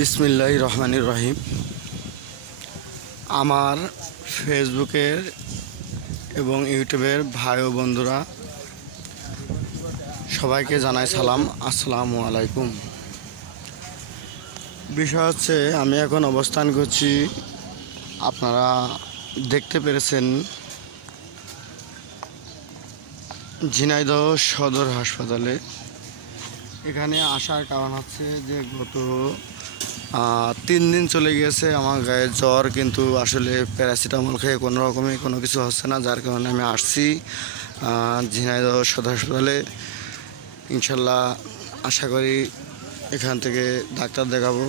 বিসমিল্লাহ রহমানির রহিম। আমার ফেসবুকের এবং ইউটিউবের ভাই ও বন্ধুরা, সবাইকে জানাই সালাম। আসসালামু আলাইকুম। বিষয় হচ্ছে, আমি এখন অবস্থান করছি, আপনারা দেখতে পেরেছেন, ঝিনাইদহ সদর হাসপাতালে। এখানে আসার কারণ হচ্ছে যে গত তিন দিন চলে গিয়েছে আমার গায়ে জ্বর, কিন্তু আসলে প্যারাসিটামল খেয়ে কোনো রকমই কোনো কিছু হচ্ছে না, যার কারণে আমি আসছি ঝিনাইদহ সদর হাসপাতালে। ইনশাল্লাহ আশা করি এখান থেকে ডাক্তার দেখাবো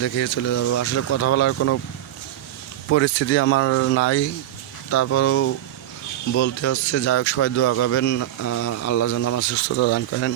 দেখে চলে যাব। আসলে কথা বলার কোনো পরিস্থিতি আমার নাই, তারপরেও বলতে হচ্ছে যাই হোক সবাই দোয়া করবেন আল্লাহ যেন আমার সুস্থতা দান করেন।